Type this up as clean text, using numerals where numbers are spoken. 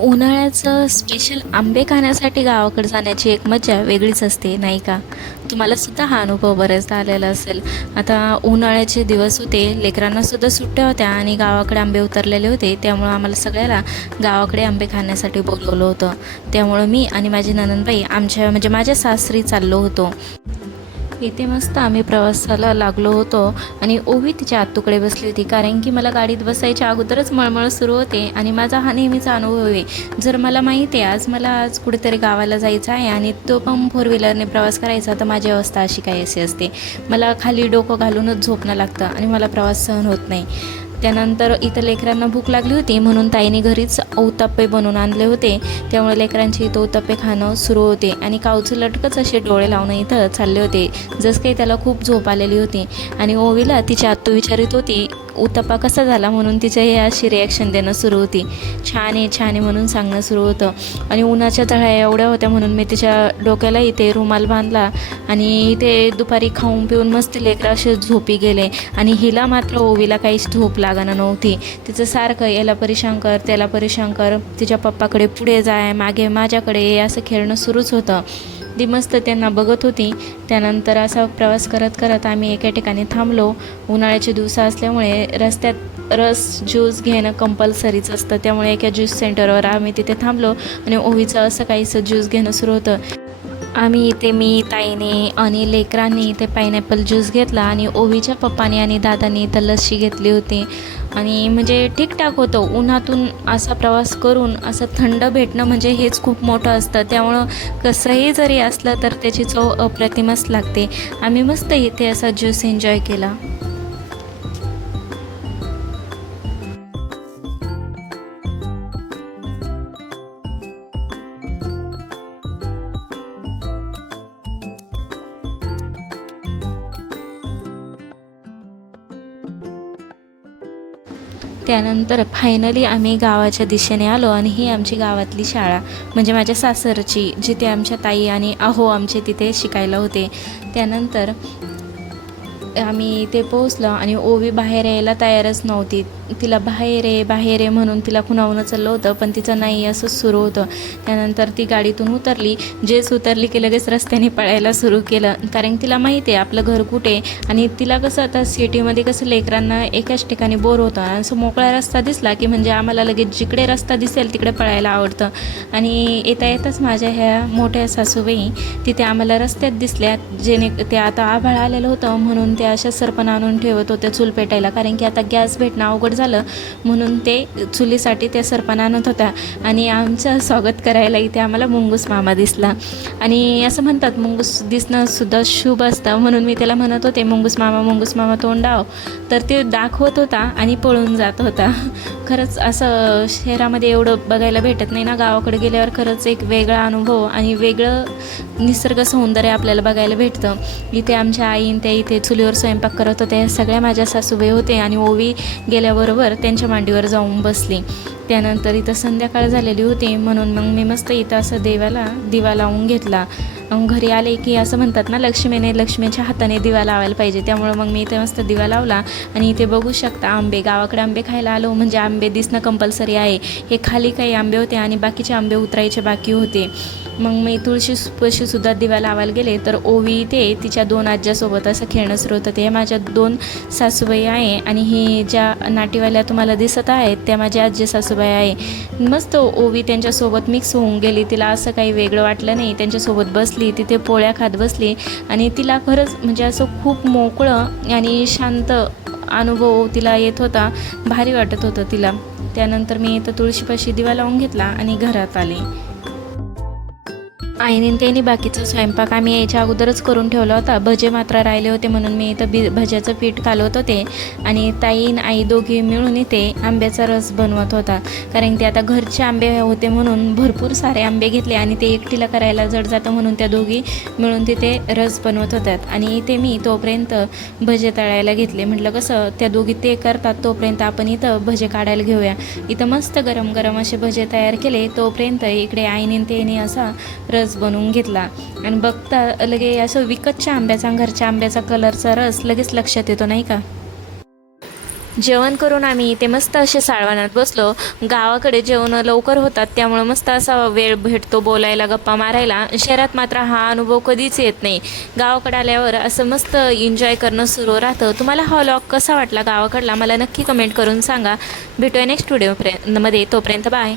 उन्हाळ्याचं स्पेशल आंबे खाण्यासाठी गावाकडे जाण्याची एक मजा वेगळीच असते, नाही का? तुम्हाला सुद्धा हा अनुभव बऱ्याचदा आलेला असेल. आता उन्हाळ्याचे दिवस होते, लेकरांना सुद्धा सुट्ट्या होत्या आणि गावाकडे आंबे उतरलेले होते. त्यामुळं आम्हाला सगळ्याला गावाकडे आंबे खाण्यासाठी बोलवलं होतं. त्यामुळं मी आणि माझी नणंदबाई माझ्या सासरी चाललो होतो. इथे मस्त आम्ही प्रवासाला लागलो होतो आणि ओवी तिच्या आत्तूकडे बसली होती, कारण की मला गाडीत बसायच्या अगोदरच मळमळ सुरू होते आणि माझा हा नेहमीचा अनुभव आहे. जर मला माहिती आहे आज कुठेतरी गावाला जायचं आहे आणि तो पण फोर व्हीलरने प्रवास करायचा, तर माझी अवस्था अशी काही अशी असते. मला खाली डोकं घालूनच झोपणं लागतं आणि मला प्रवास सहन होत नाही. त्यानंतर इथं लेकरांना भूक लागली होती, म्हणून ताईने घरीच औताप्पे बनवून आणले होते. त्यामुळे लेकरांची इथं औताप्पे खाणं सुरू होते आणि कावचं लटकच असे डोळे लावून इथं चालले होते, जसं काही त्याला खूप झोप आलेली होती. आणि ओवीला तिची आत्तू विचारित होती उत्तप्पा कसा झाला, म्हणून तिच्या हे अशी रिॲक्शन देणं सुरू होती. छान आहे म्हणून सांगणं सुरू होतं. आणि उन्हाच्या तळ्या एवढ्या होत्या म्हणून मी तिच्या डोक्याला इथे रुमाल बांधला आणि इथे दुपारी खाऊन पिऊन मस्त लेकरं असे झोपी गेले. आणि हिला मात्र ओवीला काहीच झोप लागणं नव्हती. तिचं सारखं याला परेशान कर, त्याला परेशान कर, तिच्या पप्पाकडे पुढे जाय, मागे माझ्याकडे ये, असं खेळणं सुरूच होतं. ती मस्त त्यांना बघत होती. त्यानंतर असा प्रवास करत करत आम्ही एका ठिकाणी थांबलो. उन्हाळ्याचे दिवस असल्यामुळे रस्त्यात रस ज्यूस घेणं कंपल्सरीच असतं. त्यामुळे एका ज्यूस सेंटरवर आम्ही तिथे थांबलो आणि ओवीचं असं काहीसं ज्यूस घेणं सुरू होतं. आम्ही इथे मी, ताईने आणि लेकरांनी इथे पायनॅपल ज्यूस घेतला आणि ओवीच्या पप्पाने आणि दादांनी इथं लस्सी घेतली होती. आणि म्हणजे ठीकठाक होतं. उन्हातून असा प्रवास करून असं थंड भेटणं म्हणजे हेच खूप मोठं असतं. त्यामुळं कसंही जरी असलं तर त्याची चव अप्रतिमच लागते. आम्ही मस्त इथे असा ज्यूस एन्जॉय केला. त्यानंतर फायनली आम्ही गावाच्या दिशेने आलो आणि ही आमची गावातली शाळा, म्हणजे माझ्या सासरची, जिथे आमच्या ताई आणि आहो आमचे तिथे शिकायला होते. त्यानंतर आम्ही ते पोहोचलो आणि ओवी बाहेर यायला तयारच नव्हती. तिला बाहेर ये म्हणून तिला खुणावून चाललं होतं, पण तिचं नाही असंच सुरू होतं. त्यानंतर ती गाडीतून उतरली. उतरली की लगेच रस्त्याने पळायला सुरू केलं, कारण तिला माहिती आहे आपलं घर कुठे. आणि तिला कसं आता सिटीमध्ये कसं लेकरांना एकाच ठिकाणी बोर होतं, आणि असं मोकळा रस्ता दिसला की म्हणजे आम्हाला लगेच जिकडे रस्ता दिसेल तिकडे पळायला आवडतं. आणि येताच माझ्या ह्या मोठ्या सासूबाई तिथे आम्हाला रस्त्यात दिसल्या. ते आता आभाळ आलेलं होतं म्हणून त्या अशा सरपण आणून ठेवत होत्या चूल पेटायला, कारण की आता गॅस भेटणं अवघड झालं म्हणून ते चुलीसाठी त्या सरपण आणत होत्या. आणि आमचं स्वागत करायला इथे आम्हाला मुंगूस मामा दिसला. आणि असं म्हणतात मुंगूस दिसणं सुद्धा शुभ असतं, म्हणून मी त्याला म्हणत होते मुंगूस मामा तोंड डाव. तर ते दाखवत होता आणि पळून जात होता. खरंच असं शहरामध्ये एवढं बघायला भेटत नाही ना. गावाकडे गेल्यावर खरंच एक वेगळा अनुभव आणि वेगळं निसर्ग सौंदर्य आपल्याला बघायला भेटतं. इथे आमच्या आईन त्या इथे चुलीवर स्वयंपाक करत होत्या. सगळ्या माझ्या सासूबाई होते आणि ओवी गेल्याबरोबर त्यांच्या मांडीवर जाऊन बसली. त्यानंतर इथं संध्याकाळ झालेली होती, म्हणून मग मी मस्त इथं असं देवाला दिवा लावून घेतला. घरी आले की असं म्हणतात ना, लक्ष्मीच्या हाताने दिवा लावायला पाहिजे. त्यामुळं मग मी इथे मस्त दिवा लावला. आणि इथे बघू शकता आंबे, गावाकडे आंबे खायला आलो म्हणजे आंबे दिसणं कंपल्सरी आहे. हे खाली काही आंबे होते आणि बाकीचे आंबे उतरायचे बाकी होते. मग मी तुळशीपाशीसुद्धा दिवा लावायला गेले, तर ओवी ते तिच्या 2 आज्यासोबत असं खेळणं सुरू होतं. ते माझ्या 2 सासूबाई आहे आणि ही ज्या नाटीवाल्या तुम्हाला दिसत आहेत त्या माझ्या आजी सासूबाई आहे. मस्त ओवी त्यांच्यासोबत मिक्स होऊन गेली. तिला असं काही वेगळं वाटलं नाही. त्यांच्यासोबत बसली, तिथे पोळ्या खात बसली आणि तिला खरंच म्हणजे असं खूप मोकळं आणि शांत अनुभव तिला येत होता. भारी वाटत होतं तिला. त्यानंतर मी इथं तुळशीपाशी दिवा लावून घेतला आणि घरात आले. आईने त्याने बाकीचा स्वयंपाक आम्ही यायच्या अगोदरच करून ठेवला होता. भजे मात्र राहिले होते म्हणून मी इथं भज्याचं पीठ कालवत होते आणि ताईन आई दोघी मिळून इथे आंब्याचा रस बनवत होता. कारण ते आता घरचे आंबे होते म्हणून भरपूर सारे आंबे घेतले आणि ते एकटीला करायला जड जातं, म्हणून त्या दोघी मिळून तिथे रस बनवत होत्यात. आणि इथे मी तोपर्यंत भजे तळायला घेतले. म्हटलं कसं त्या दोघी ते करतात तोपर्यंत आपण इथं भजे काढायला घेऊया. इथं मस्त गरम गरम असे भजे तयार केले. तोपर्यंत इकडे आईने त्याने असा रस बनवून घेतला. आणि बघता लगे असं विकतच्या आंब्याचा घरच्या आंब्याचा कलरचा रस लगेच लक्षात येतो, नाही का? जेवण करून आम्ही ते मस्त असे साळवणात बसलो. गावाकडे जेवण लवकर होतात, त्यामुळं मस्त असा वेळ भेटतो बोलायला, गप्पा मारायला. शहरात मात्र हा अनुभव कधीच येत नाही. गावाकडे आल्यावर असं मस्त एन्जॉय करणं सुरू राहतं. तुम्हाला हा व्लॉग कसा वाटला गावाकडला मला नक्की कमेंट करून सांगा. भेटूया नेक्स्ट व्हिडिओ मध्ये, तोपर्यंत बाय.